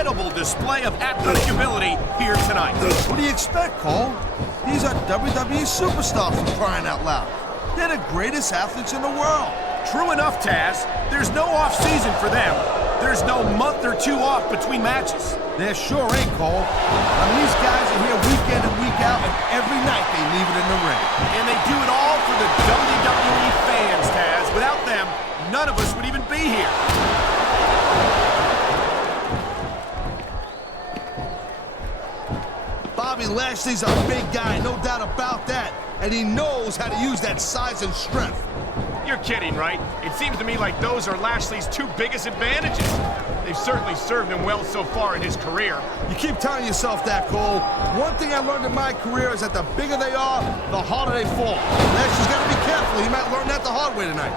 incredible display of athletic ability here tonight. What do you expect, Cole? These are WWE superstars for crying out loud. They're the greatest athletes in the world. True enough, Taz. There's no off-season for them. There's no month or two off between matches. There sure ain't, Cole. I mean, these guys are here week in and week out, and every night they leave it in the ring. And they do it all for the WWE fans, Taz. Without them, none of us would even be here. Bobby Lashley's a big guy, no doubt about that. And he knows how to use that size and strength. You're kidding, right? It seems to me like those are Lashley's two biggest advantages. They've certainly served him well so far in his career. You keep telling yourself that, Cole. One thing I learned in my career is that the bigger they are, the harder they fall. Lashley's got to be careful. He might learn that the hard way tonight.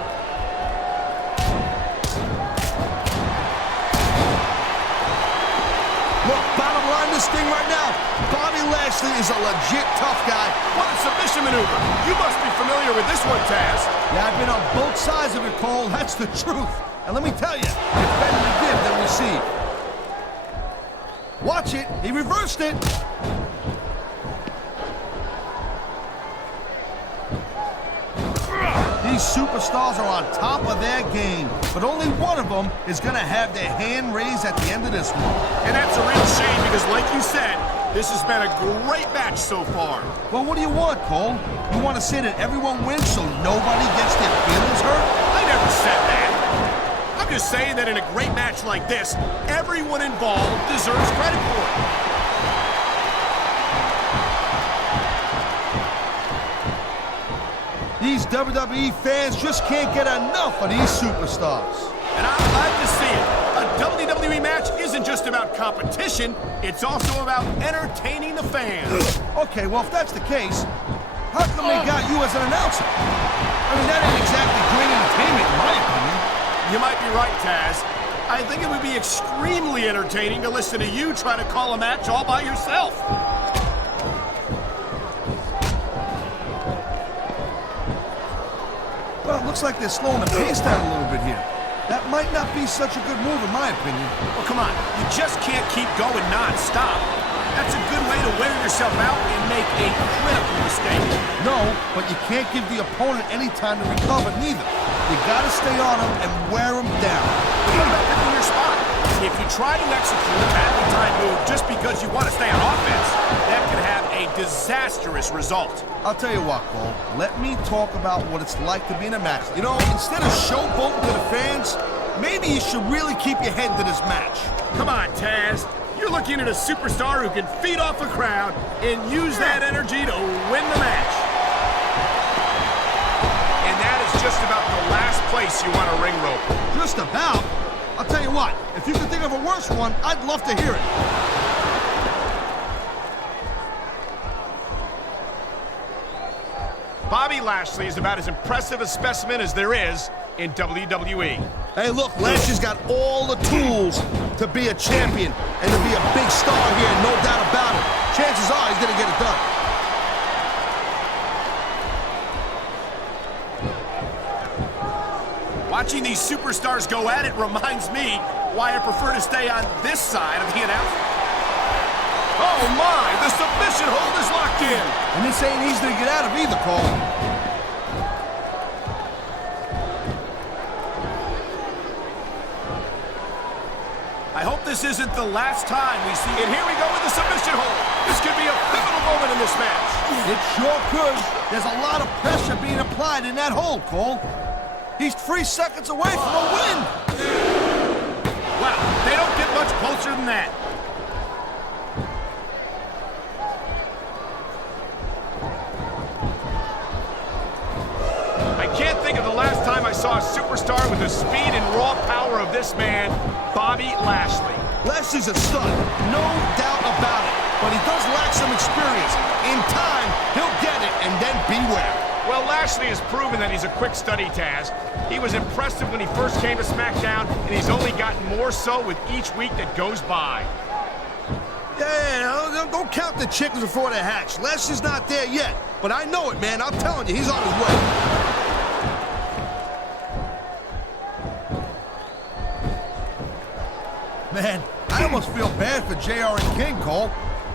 Look, bottom line this thing right now, Bobby Lashley is a legit tough guy. What a submission maneuver. You must be familiar with this one, Taz. Yeah, I've been on both sides of it, Cole. That's the truth. And let me tell you, it's better to give than receive. Watch it. He reversed it. These superstars are on top of their game, but only one of them is going to have their hand raised at the end of this one. And that's a real shame because, like you said, this has been a great match so far. Well, what do you want, Cole? You want to say that everyone wins so nobody gets their feelings hurt? I never said that. I'm just saying that in a great match like this, everyone involved deserves credit for it. These WWE fans just can't get enough of these superstars. And I'm glad to see it. A WWE match isn't just about competition, it's also about entertaining the fans. Okay, well, if that's the case, how come they got you as an announcer? I mean, that ain't exactly great entertainment, in my opinion. You might be right, Taz. I think it would be extremely entertaining to listen to you try to call a match all by yourself. Well, it looks like they're slowing the pace down a little bit here. That might not be such a good move, in my opinion. Well, come on. You just can't keep going non-stop. That's a good way to wear yourself out and make a critical mistake. No, but you can't give the opponent any time to recover, neither. You gotta stay on him and wear him down. What about picking your spot? If you try to execute a badly timed move just because you want to stay on offense, that could have a disastrous result. I'll tell you what, Cole. Let me talk about what it's like to be in a match. You know, instead of showboating to the fans, maybe you should really keep your head to this match. Come on, Taz. You're looking at a superstar who can feed off a crowd and use that energy to win the match. And that is just about the last place you want a ring rope. Just about? I'll tell you what, if you can think of a worse one, I'd love to hear it. Bobby Lashley is about as impressive a specimen as there is in WWE. Hey, look, Lashley's got all the tools to be a champion and to be a big star here, no doubt about it. Chances are he's gonna get it done. Watching these superstars go at it reminds me why I prefer to stay on this side of the announcement. Oh my, the submission hold is locked in. And this ain't easy to get out of either, Cole. I hope this isn't the last time we see it. Here we go with the submission hold. This could be a pivotal moment in this match. It sure could. There's a lot of pressure being applied in that hold, Cole. He's 3 seconds away from a win. Wow, they don't get much closer than that. I can't think of the last time I saw a superstar with the speed and raw power of this man, Bobby Lashley. Lashley's a stud, no doubt about it. But he does lack some experience. In time, he'll get it, and then beware. Well, Lashley has proven that he's a quick study, Taz. He was impressive when he first came to Smackdown, and he's only gotten more so with each week that goes by. Yeah, don't count the chickens before they hatch. Lashley's not there yet, but I know it, man. I'm telling you, he's on his way. Man, I almost feel bad for JR and King, Cole.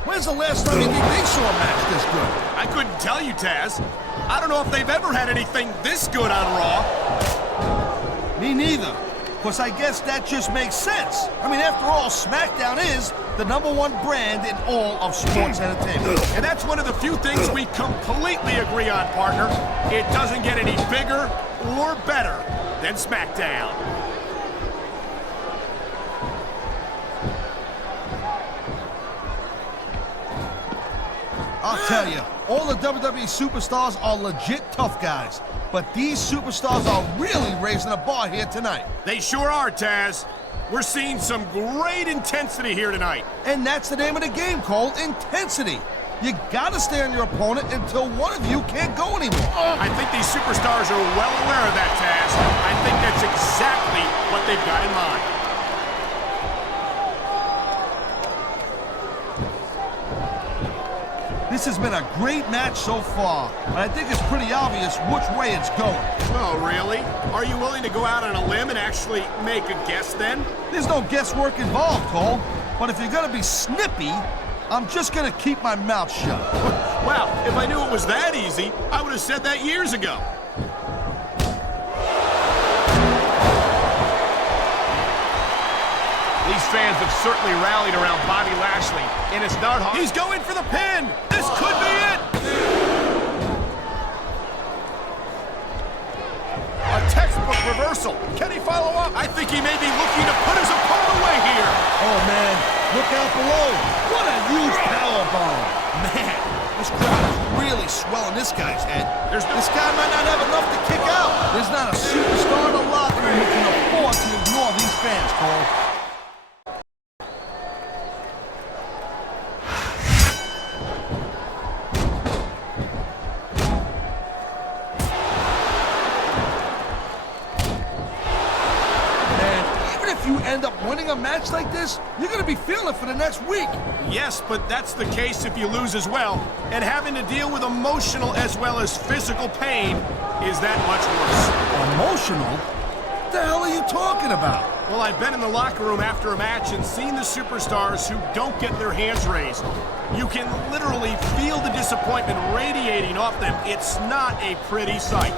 When's the last time you think they saw a match this good? I couldn't tell you, Taz. I don't know if they've ever had anything this good on Raw. Me neither. Because I guess that just makes sense. I mean, after all, Smackdown is the #1 brand in all of sports entertainment. And that's one of the few things we completely agree on, partner. It doesn't get any bigger or better than Smackdown. I'll tell you, all the WWE superstars are legit tough guys. But these superstars are really raising the bar here tonight. They sure are, Taz. We're seeing some great intensity here tonight. And that's the name of the game, Cole, intensity. You gotta stay on your opponent until one of you can't go anymore. I think these superstars are well aware of that, Taz. I think that's exactly what they've got in mind. This has been a great match so far, but I think it's pretty obvious which way it's going. Oh, really? Are you willing to go out on a limb and actually make a guess then? There's no guesswork involved, Cole. But if you're gonna be snippy, I'm just gonna keep my mouth shut. Wow, if I knew it was that easy, I would have said that years ago. These fans have certainly rallied around Bobby Lashley, and it's not hard. He's going for the pin! This could be it! A textbook reversal. Can he follow up? I think he may be looking to put his opponent away here. Oh, man, look out below. What a huge powerbomb. Man, this crowd is really swelling this guy's head. This guy might not have enough to kick out. There's not a superstar in the locker room who can afford to ignore these fans, Cole. End up winning a match like this, you're going to be feeling it for the next week. Yes, but that's the case if you lose as well. And having to deal with emotional as well as physical pain is that much worse. Emotional? What the hell are you talking about? Well, I've been in the locker room after a match and seen the superstars who don't get their hands raised. You can literally feel the disappointment radiating off them. It's not a pretty sight.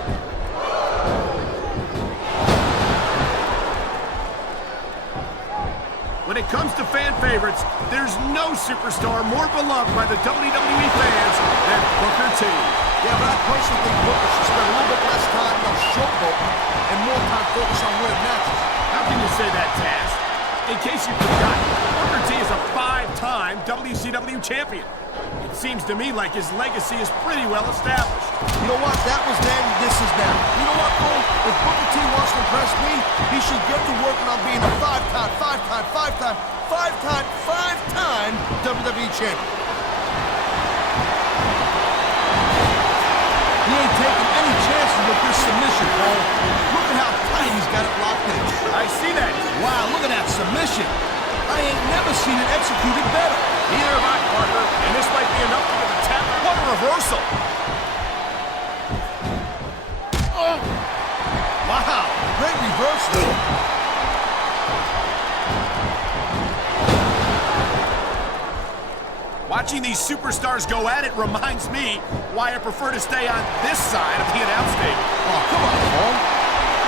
When it comes to fan favorites, there's no superstar more beloved by the WWE fans than Booker T. Yeah, but I personally think Booker should spend a little bit less time on showboating and more time focused on winning matches. How can you say that, Taz? In case you forgot, Booker T is a 5-time WCW champion. It seems to me like his legacy is pretty well established. You know what? That was then, this is now. You know what, Cole? If Booker T wants to impress me, he should get to working on being a 5-time WWE champion. He ain't taking any chances with this submission, Cole. Look at how tight he's got it locked in. I see that. Wow, look at that submission. I ain't never seen it executed better. Neither have I, partner, and this might be enough to get the tap. What a reversal! Oh. Wow, great reversal. Watching these superstars go at it reminds me why I prefer to stay on this side of the announce table. Oh, come on, Cole.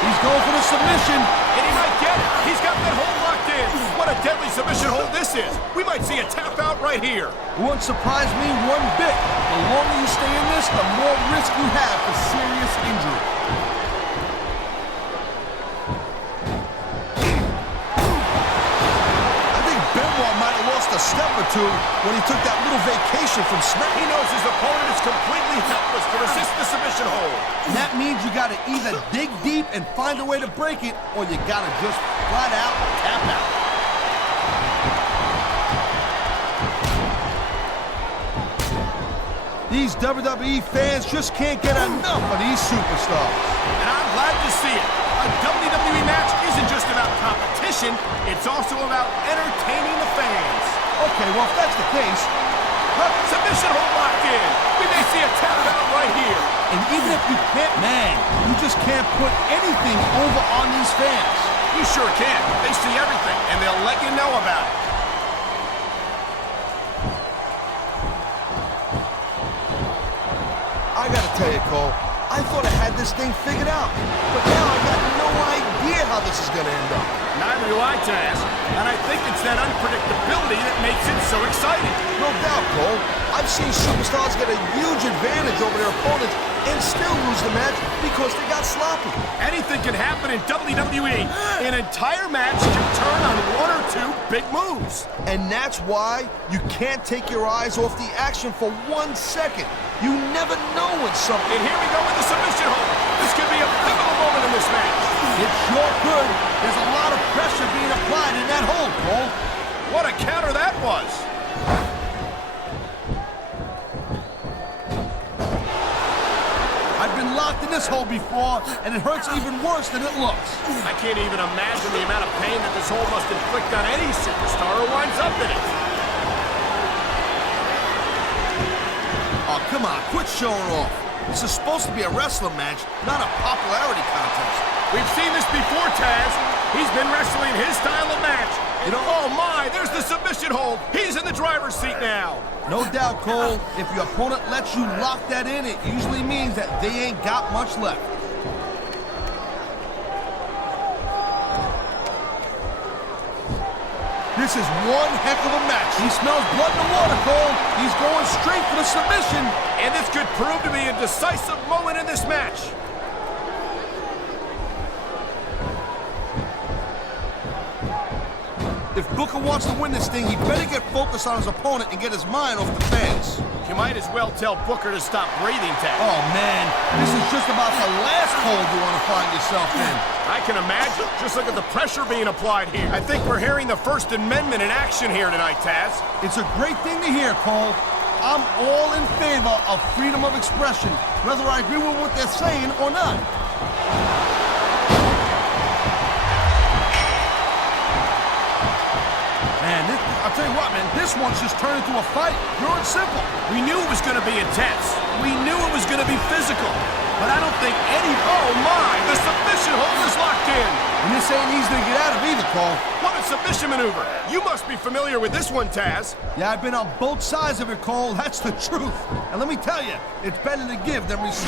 He's going for the submission. And he might get it. He's got that hold locked in. What a deadly submission hold this is. We might see a tap out right here. It wouldn't surprise me one bit. The longer you stay in this, the more risk you have for serious injury. I think Benoit might have lost a step or two when he took that little vacation from Smackdown. He knows his opponent is completely helpless to resist the submission hold. And that means you got to either dig deep and find a way to break it, or you got to just flat out tap out. These WWE fans just can't get enough of these superstars. And I'm glad to see it. A WWE match isn't just about competition, it's also about entertaining the fans. Okay, well, if that's the case, Submission hold locked in. We may see a tap out right here. And even if you can't, man, you just can't put anything over on these fans. You sure can. They see everything, and they'll let you know about it. I gotta tell you, Cole, I thought I had this thing figured out. But now I got no idea how this is gonna end up. Neither do I, Taz. And I think it's that unpredictability that makes it so exciting. No doubt, Cole. I've seen superstars get a huge advantage over their opponents and still lose the match because they got sloppy. Anything can happen in WWE. An entire match can turn on one or two big moves. And that's why you can't take your eyes off the action for 1 second. You never know when something... And here we go with the submission hold. This could be a pivotal moment in this match. It sure could. There's a lot of pressure being applied in that hold, Cole. What a counter that was. I've been locked in this hold before, and it hurts even worse than it looks. I can't even imagine the amount of pain that this hold must inflict on any superstar who winds up in it. Oh, come on, quit showing off. This is supposed to be a wrestling match, not a popularity contest. We've seen this before, Taz. He's been wrestling his style of match. You know, oh my, there's the submission hold. He's in the driver's seat now. No doubt, Cole, if your opponent lets you lock that in, it usually means that they ain't got much left. This is one heck of a match. He smells blood in the water, Cole. He's going straight for the submission. And this could prove to be a decisive moment in this match. If Booker wants to win this thing, he better get focused on his opponent and get his mind off the fans. You might as well tell Booker to stop breathing, Taz. Oh, man. This is just about the last hold you want to find yourself in. I can imagine. Just look at the pressure being applied here. I think we're hearing the First Amendment in action here tonight, Taz. It's a great thing to hear, Cole. I'm all in favor of freedom of expression, whether I agree with what they're saying or not. Man, I'll tell you what, man, this one's just turned into a fight, pure and simple. We knew it was going to be intense. We knew it was going to be physical. But I don't think oh my, the submission hold is locked in. And this ain't easy to get out of either, Cole. What a submission maneuver. You must be familiar with this one, Taz. Yeah, I've been on both sides of it, Cole. That's the truth. And let me tell you, it's better to give than receive.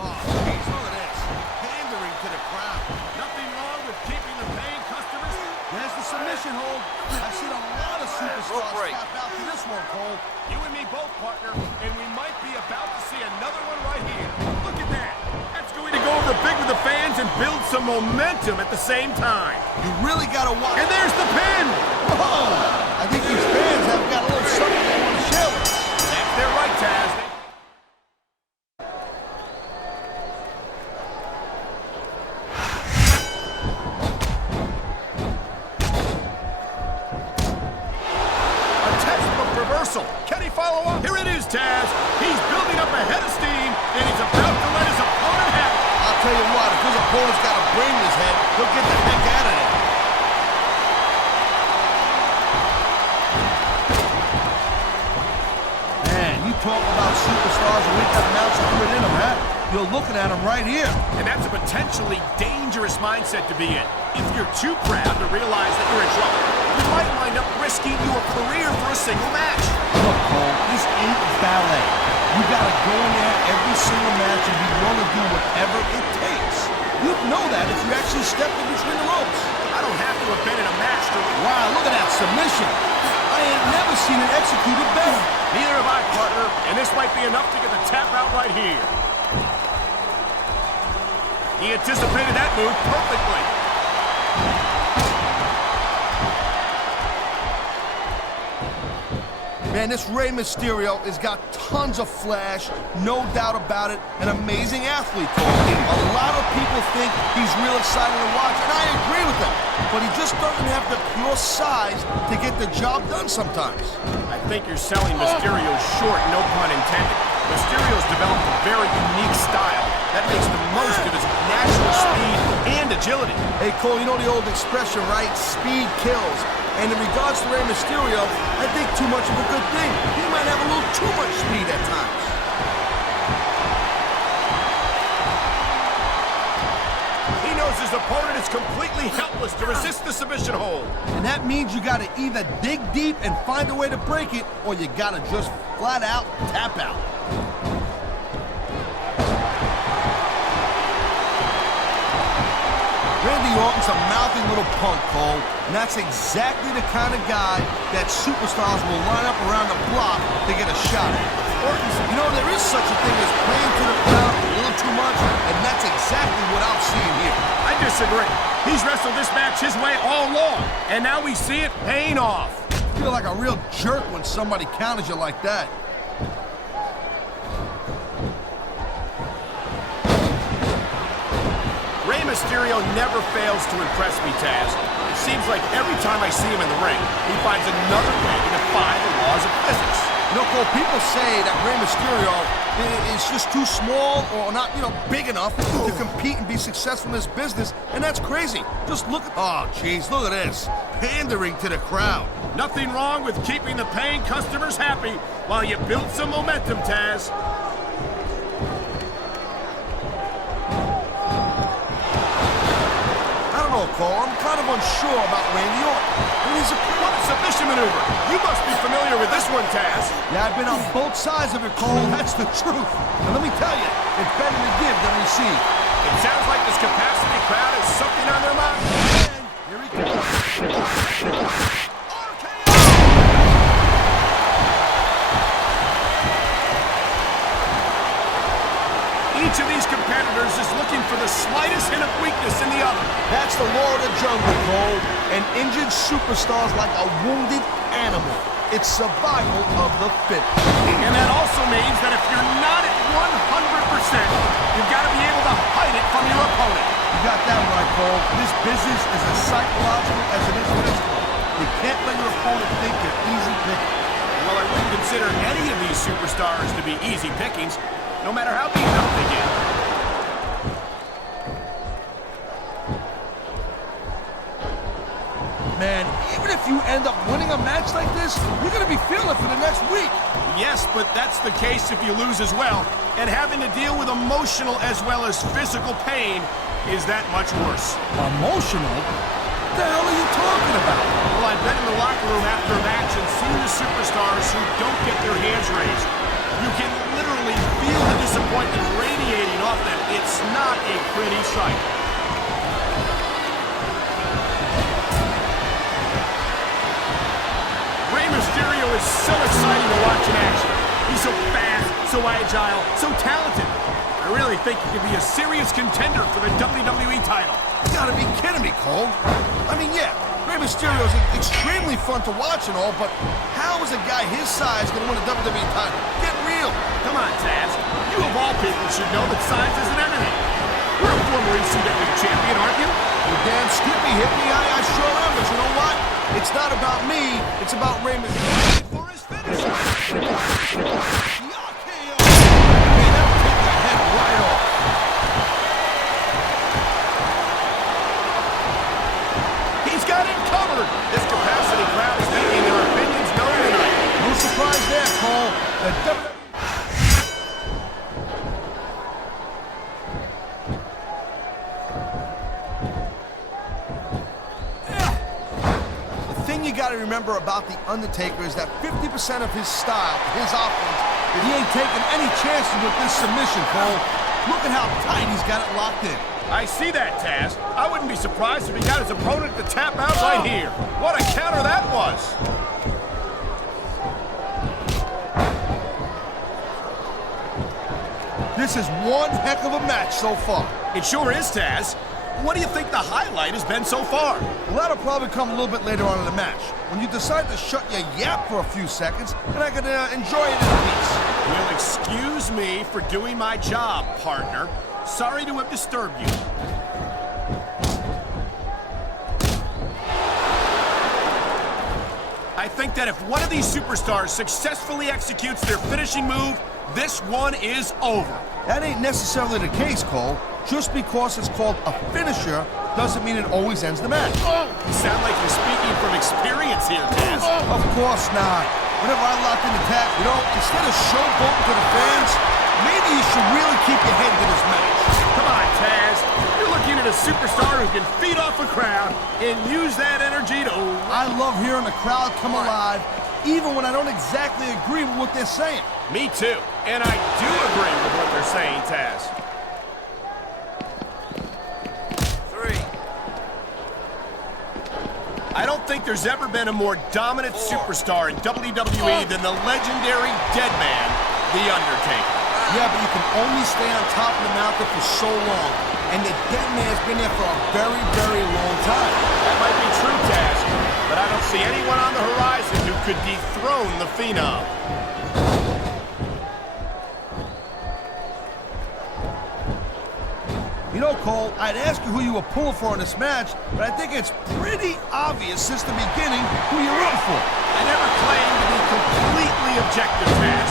Oh, geez, look at this. Pandering to the crowd. Nothing wrong with keeping the paying customers. There's the submission hold. I've seen a lot of superstars tap out to this one, Cole. You and me both, partner, and we might be about to see another one right here. Look at that. That's going to go over big with the fans and build some momentum at the same time. You really got to watch. And there's the pin. Whoa! I think these fans have got a little something they want to share with us. That's their right, Taz. Can he follow up? Here it is, Taz. He's building up a head of steam, and he's about to let his opponent have it. I'll tell you what, if his opponent's got a brain in his head, he'll get the heck out of there. Man, you talk about superstars who ain't got an ounce of grit in them, huh? You're looking at them right here. And that's a potentially dangerous mindset to be in. If you're too proud to realize that you're in trouble, you might wind up risking your career for a single match. Look, Cole, this ain't ballet. You gotta go in there every single match and be willing to do whatever it takes. You'd know that if you actually stepped in between the ropes. I don't have to have been in a match to... Wow, look at that submission. I ain't never seen it executed better. Neither have I, partner, and this might be enough to get the tap out right here. He anticipated that move perfectly. Man, this Rey Mysterio has got tons of flash, no doubt about it, an amazing athlete, Cole. A lot of people think he's real exciting to watch, and I agree with them. But he just doesn't have the pure size to get the job done sometimes. I think you're selling Mysterio short, no pun intended. Mysterio's developed a very unique style, that makes the most of his natural speed and agility. Hey, Cole, you know the old expression, right? Speed kills. And in regards to Rey Mysterio, I think too much of a good thing. He might have a little too much speed at times. He knows his opponent is completely helpless to resist the submission hold. And that means you gotta either dig deep and find a way to break it, or you gotta just flat out tap out. Randy Orton's a mouthy little punk, Cole, and that's exactly the kind of guy that superstars will line up around the block to get a shot at. Orton's, you know, there is such a thing as playing to the crowd a little too much, and that's exactly what I'm seeing here. I disagree. He's wrestled this match his way all along, and now we see it paying off. You feel like a real jerk when somebody counters you like that. Rey Mysterio never fails to impress me, Taz. It seems like every time I see him in the ring, he finds another way to defy the laws of physics. You know, Cole, people say that Rey Mysterio is just too small or not, big enough to compete and be successful in this business, and that's crazy. Just look at... Oh, jeez, look at this. Pandering to the crowd. Nothing wrong with keeping the paying customers happy while you build some momentum, Taz. Cole, I'm kind of unsure about Randy Orton. I mean, he's a submission maneuver. You must be familiar with this one, Taz. Yeah, I've been on both sides of it, Cole. That's the truth. And let me tell you, it's better to give than receive. It sounds like this capacity crowd has something on their mind. And here he comes. Each of these competitors is looking for the slightest hint of weakness in the other. That's the law of the jungle, Cole. An injured superstar's like a wounded animal. It's survival of the fittest. And that also means that if you're not at 100%, you've got to be able to hide it from your opponent. You got that right, Cole. This business is as psychological as it is physical. You can't let your opponent think you're easy picking. Well, I wouldn't consider any of these superstars to be easy pickings, no matter how beaten up they get. Man, even if you end up winning a match like this, you're going to be feeling it for the next week. Yes, but that's the case if you lose as well. And having to deal with emotional as well as physical pain is that much worse. Emotional? What the hell are you talking about? Well, I've been in the locker room after a match and seen the superstars who don't get their hands raised. You can literally feel the disappointment radiating off them. It's not a pretty sight. Rey Mysterio is so exciting to watch in action. He's so fast, so agile, so talented. I really think he could be a serious contender for the WWE title. You gotta be kidding me, Cole. I mean, yeah, Rey Mysterio is extremely fun to watch and all, but how is a guy his size gonna win a WWE title? Get real. Come on, Taz. You of all people should know that size isn't everything. You're a former ECW champion, aren't you? You're damn skippy, hippie. I sure am, but you know what? It's not about me. It's about Rey Mysterio. For his finish. Man, that'll take the head right off. He's got it covered. This capacity crowd is making their opinions known tonight. No surprise there, Cole. The WWE... You got to remember about the Undertaker is that 50% of his style, his offense, he ain't taking any chances with this submission, Cole. Look at how tight he's got it locked in. I see that, Taz. I wouldn't be surprised if he got his opponent to tap out right here. What a counter that was. This is one heck of a match so far. It sure is, Taz. What do you think the highlight has been so far? Well, that'll probably come a little bit later on in the match, when you decide to shut your yap for a few seconds, and I can enjoy it in peace. Well, excuse me for doing my job, partner. Sorry to have disturbed you. I think that if one of these superstars successfully executes their finishing move, this one is over. That ain't necessarily the case, Cole. Just because it's called a finisher doesn't mean it always ends the match. You sound like you're speaking from experience here, Taz. Of course not. Whenever I lock in the tap, instead of showboating to the fans, maybe you should really keep your head to this match. Come on, Taz. You're looking at a superstar who can feed off a crowd and use that energy to... I love hearing the crowd come alive, even when I don't exactly agree with what they're saying. Me too. And I do agree with what they're saying, Taz. 3. I don't think there's ever been a more dominant superstar in WWE than the legendary dead man, The Undertaker. Yeah, but you can only stay on top of the mountain for so long, and the dead man's been there for a very, very long time. That might be true, Taz, but I don't see anyone on the horizon who could dethrone the Phenom. You know, Cole, I'd ask you who you were pulling for in this match, but I think it's pretty obvious since the beginning who you're rooting for. I never claimed to be completely objective, Taz.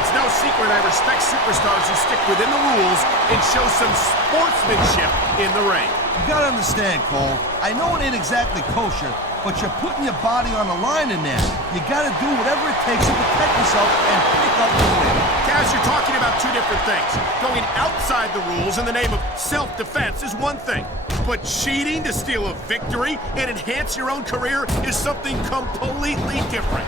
It's no secret I respect superstars who stick within the rules and show some sportsmanship in the ring. You gotta understand, Cole, I know it ain't exactly kosher, but you're putting your body on the line in there. You gotta do whatever it takes to protect yourself and pick up the win. Taz, you're talking about two different things. Going outside the rules in the name of self-defense is one thing, but cheating to steal a victory and enhance your own career is something completely different.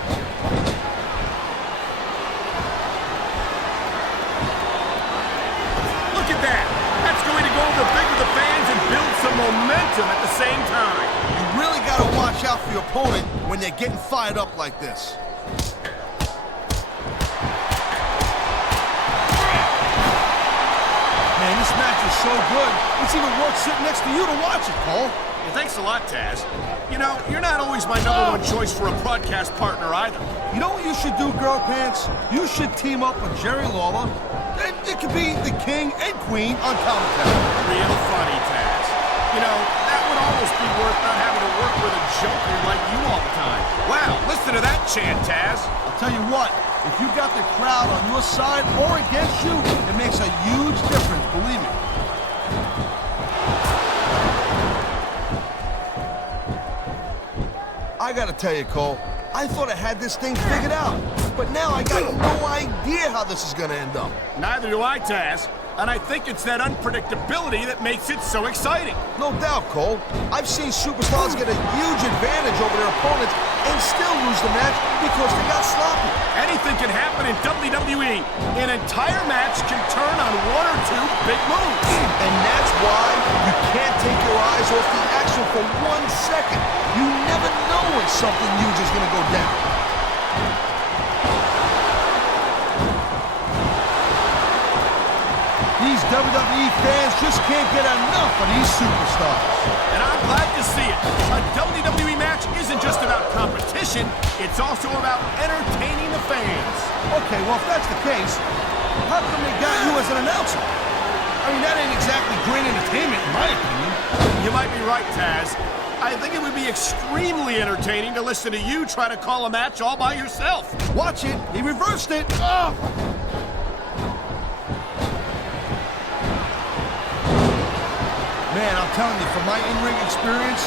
Look at that. That's going to go over big with the fans and build some momentum at the same time. You really gotta watch out for your opponent when they're getting fired up like this. Man, this match is so good, it's even worth sitting next to you to watch it, Cole. Well, thanks a lot, Taz. You know, you're not always my #1 choice for a broadcast partner either. You know what you should do, Girl Pants? You should team up with Jerry Lawler. And it could be the king and queen on commentary. Real funny, Taz. You know, that would almost be worth not having to work with a joker like you all the time. Wow, listen to that chant, Taz. I'll tell you what, if you got the crowd on your side or against you, it makes a huge difference, believe me. I gotta tell you, Cole, I thought I had this thing figured out, but now I got no idea how this is gonna end up. Neither do I, Taz. And I think it's that unpredictability that makes it so exciting. No doubt, Cole. I've seen superstars get a huge advantage over their opponents and still lose the match because they got sloppy. Anything can happen in WWE. An entire match can turn on one or two big moves. And that's why you can't take your eyes off the action for 1 second. You never know when something huge is gonna go down. These WWE fans just can't get enough of these superstars. And I'm glad to see it. A WWE match isn't just about competition, it's also about entertaining the fans. Okay, well, if that's the case, how come they got you as an announcer? I mean, that ain't exactly great entertainment, in my opinion. You might be right, Taz. I think it would be extremely entertaining to listen to you try to call a match all by yourself. Watch it. He reversed it. Oh. Man, I'm telling you, from my in-ring experience,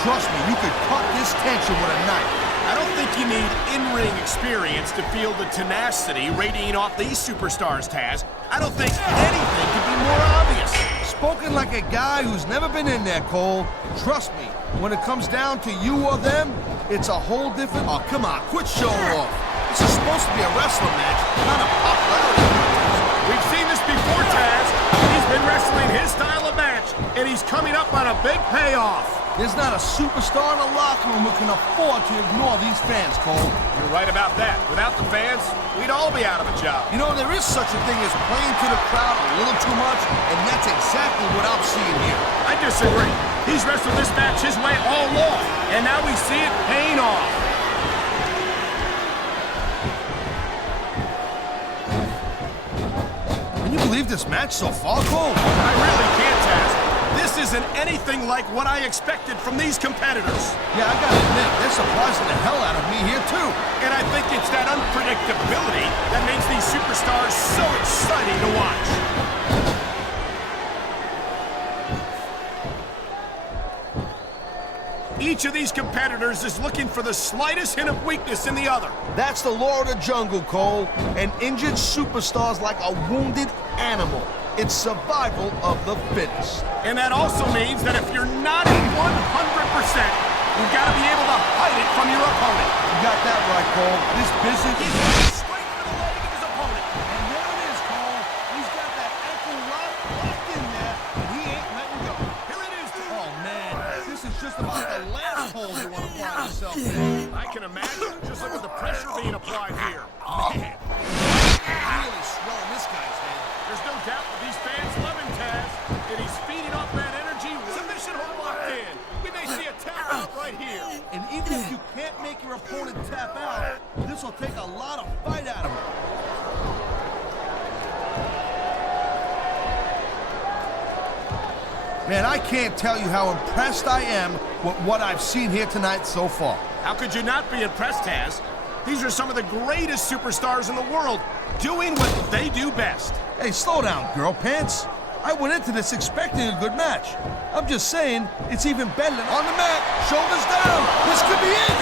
trust me, you could cut this tension with a knife. I don't think you need in-ring experience to feel the tenacity radiating off these superstars, Taz. I don't think anything could be more obvious. Spoken like a guy who's never been in there, Cole. Trust me, when it comes down to you or them, it's a whole different... Oh, come on, quit showing off. This is supposed to be a wrestling match, not a popularity contest. We've seen this before, Taz. He's been wrestling his style of match, and he's coming up on a big payoff. There's not a superstar in the locker room who can afford to ignore these fans, Cole. You're right about that. Without the fans, we'd all be out of a job. You know, there is such a thing as playing to the crowd a little too much, and that's exactly what I'm seeing here. I disagree. He's wrestled this match his way all along, and now we see it paying off. Can you believe this match so far, Cole? I really can't, Taz. This This isn't anything like what I expected from these competitors. Yeah, I gotta admit, they're surprising the hell out of me here, too. And I think it's that unpredictability that makes these superstars so exciting to watch. Each of these competitors is looking for the slightest hint of weakness in the other. That's the law of the jungle, Cole. An injured superstar's like a wounded animal. It's survival of the fittest. And that also means that if you're not at 100%, you've got to be able to hide it from your opponent. You got that right, Cole. This business He's is... going straight for the leg of his opponent. And there it is, Cole. He's got that ankle locked in there, and he ain't letting go. Here it is. Oh, man. This is just about the last hole you want to find yourself in. I can imagine. Just look at the pressure being applied here. Man, Really swelling this guy's head. there's no doubt that these fans love him, Taz. And he's feeding off that energy. Submission hold locked in. We may see a tap out right here. And even if you can't make your opponent tap out, this will take a lot of fight out of him. Man, I can't tell you how impressed I am with what I've seen here tonight so far. How could you not be impressed, Taz? These are some of the greatest superstars in the world doing what they do best. Hey, slow down, girl pants. I went into this expecting a good match. I'm just saying, it's even better than on the mat, shoulders down. This could be it.